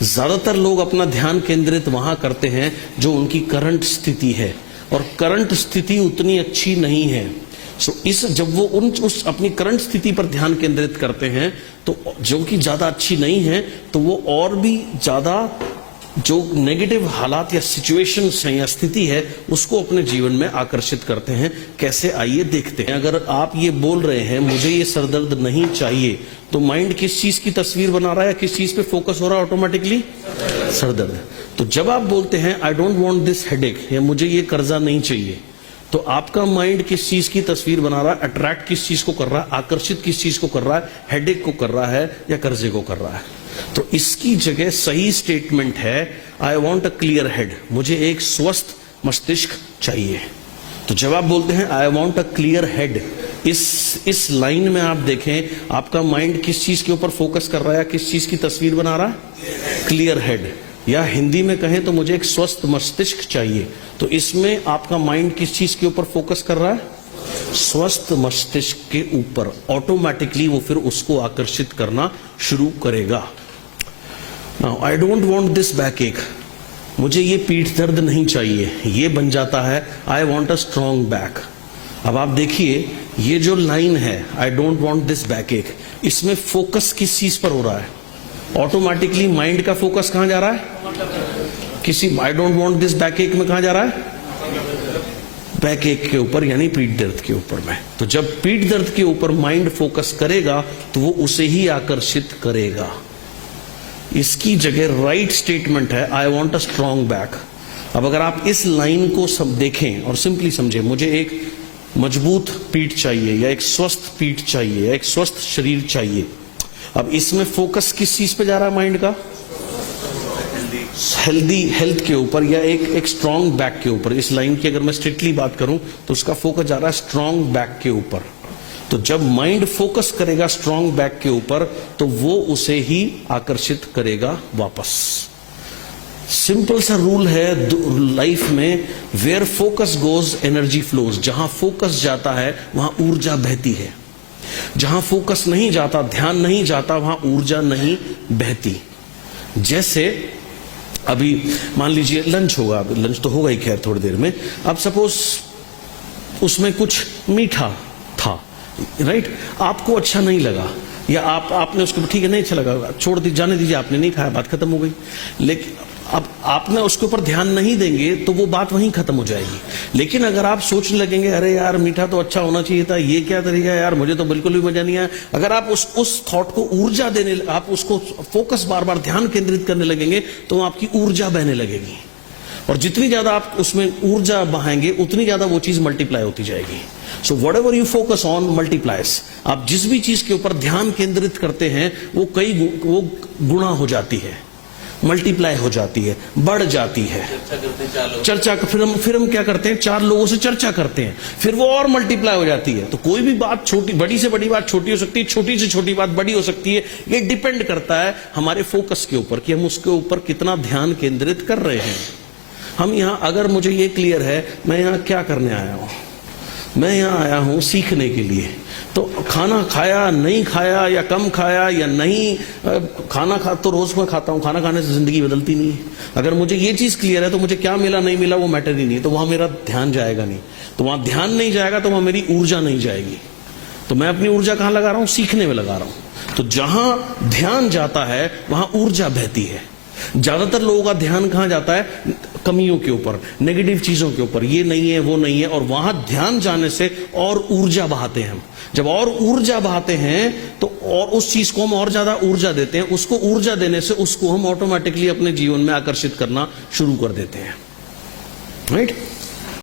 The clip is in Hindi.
ज्यादातर लोग अपना ध्यान केंद्रित वहां करते हैं जो उनकी करंट स्थिति है, और करंट स्थिति उतनी अच्छी नहीं है। जब वो उस अपनी करंट स्थिति पर ध्यान केंद्रित करते हैं तो जो कि ज्यादा अच्छी नहीं है, तो वो और भी ज्यादा जो नेगेटिव हालात या सिचुएशंस हैं या स्थिति है उसको अपने जीवन में आकर्षित करते हैं। कैसे, आइए देखते हैं। अगर आप ये बोल रहे हैं मुझे ये सरदर्द नहीं चाहिए, तो माइंड किस चीज की तस्वीर बना रहा है, किस चीज पे फोकस हो रहा है ऑटोमेटिकली? सरदर्द। तो जब आप बोलते हैं I don't want this headache, या मुझे ये कर्जा नहीं चाहिए, तो आपका माइंड किस चीज की तस्वीर बना रहा है? अट्रैक्ट किस चीज को कर रहा है, आकर्षित किस चीज को कर रहा है? हेडेक को कर रहा है या कर्जे को कर रहा है? तो इसकी जगह सही स्टेटमेंट है I want a clear head, मुझे एक स्वस्थ मस्तिष्क चाहिए। तो जब आप बोलते हैं I want a clear head, इस लाइन में आप देखें आपका माइंड किस चीज के ऊपर फोकस कर रहा है, किस चीज की तस्वीर बना रहा है? क्लियर हेड, या हिंदी में कहें तो मुझे एक स्वस्थ मस्तिष्क चाहिए। तो इसमें आपका माइंड किस चीज के ऊपर फोकस कर रहा है? स्वस्थ मस्तिष्क के ऊपर। ऑटोमेटिकली वो फिर उसको आकर्षित करना शुरू करेगा। Now I don't want this back एक, मुझे ये पीठ दर्द नहीं चाहिए, ये बन जाता है I want a strong back. अब आप देखिए ये जो लाइन है I don't want this back एक, इसमें फोकस किस चीज पर हो रहा है? ऑटोमेटिकली माइंड का फोकस कहां जा रहा है? किसी I don't want this back एक में कहां जा रहा है? बैक एक के ऊपर, यानी पीठ दर्द के ऊपर में। तो जब पीठ दर्द के ऊपर माइंड फोकस करेगा तो वो उसे ही आकर्षित करेगा। इसकी जगह राइट स्टेटमेंट है I want a strong back. अब अगर आप इस लाइन को सब देखें और सिंपली समझें, मुझे एक मजबूत पीठ चाहिए, या एक स्वस्थ पीठ चाहिए, या एक स्वस्थ शरीर चाहिए। अब इसमें फोकस किस चीज पे जा रहा है माइंड का? हेल्थ के ऊपर, या एक स्ट्रॉन्ग बैक के ऊपर। इस लाइन की अगर मैं स्ट्रिक्टली बात करूं तो उसका फोकस जा रहा है स्ट्रॉन्ग बैक के ऊपर। तो जब माइंड फोकस करेगा स्ट्रॉन्ग बैक के ऊपर तो वो उसे ही आकर्षित करेगा वापस। सिंपल सा रूल है लाइफ में, where focus goes energy flows. जहां फोकस जाता है वहां ऊर्जा बहती है, जहां फोकस नहीं जाता, ध्यान नहीं जाता, वहां ऊर्जा नहीं बहती। जैसे अभी मान लीजिए लंच होगा, लंच तो होगा ही खैर थोड़ी देर में। अब सपोज उसमें कुछ मीठा था, राइट, आपको अच्छा नहीं लगा, या आपने उसको ठीक है नहीं अच्छा लगा, छोड़ दीजिए, जाने दीजिए, आपने नहीं खाया, बात खत्म हो गई। लेकिन अब आपने उसके ऊपर ध्यान नहीं देंगे तो वो बात वहीं खत्म हो जाएगी। लेकिन अगर आप सोचने लगेंगे अरे यार मीठा तो अच्छा होना चाहिए था, ये क्या तरीका है यार, मुझे तो बिल्कुल भी मजा नहीं आया, अगर आप उस थॉट को ऊर्जा देने, आप उसको फोकस बार बार ध्यान केंद्रित करने लगेंगे तो आपकी ऊर्जा बहने लगेगी, और जितनी ज्यादा आप उसमें ऊर्जा बहाएंगे उतनी ज्यादा वो चीज मल्टीप्लाई होती जाएगी। So what ever you focus on multiplies. आप जिस भी चीज के ऊपर ध्यान केंद्रित करते हैं वो गुणा हो जाती है, मल्टीप्लाई हो जाती है, बढ़ जाती है। चर्चा फिर हम क्या करते हैं, 4 लोगों से चर्चा करते हैं, फिर वो और मल्टीप्लाई हो जाती है। तो कोई भी बात छोटी, बड़ी से बड़ी बात छोटी हो सकती है, छोटी से छोटी बात बड़ी हो सकती है। ये डिपेंड करता है हमारे फोकस के ऊपर कि हम उसके ऊपर कितना ध्यान केंद्रित कर रहे हैं। हम यहाँ, अगर मुझे ये क्लियर है मैं यहाँ क्या करने आया हूँ, मैं यहाँ आया हूँ सीखने के लिए। तो खाना खाया नहीं खाया, या कम खाया या नहीं खाना तो रोज मैं खाता हूँ, खाना खाने से जिंदगी बदलती नहीं है। अगर मुझे ये चीज क्लियर है तो मुझे क्या मिला नहीं मिला वो मैटर ही नहीं, तो वहां मेरा ध्यान जाएगा नहीं। तो वहां ध्यान नहीं जाएगा तो वहां मेरी ऊर्जा नहीं जाएगी। तो मैं अपनी ऊर्जा कहाँ लगा रहा हूँ? सीखने में लगा रहा हूँ। तो जहां ध्यान जाता है वहां ऊर्जा बहती है। ज्यादातर लोगों का ध्यान कहां जाता है? कमियों के ऊपर, नेगेटिव चीजों के ऊपर, ये नहीं है वो नहीं है, और वहां ध्यान जाने से और ऊर्जा बहाते हैं हम। जब और ऊर्जा बहाते हैं तो और उस चीज को हम और ज्यादा ऊर्जा देते हैं, उसको ऊर्जा देने से उसको हम ऑटोमेटिकली अपने जीवन में आकर्षित करना शुरू कर देते हैं, राइट?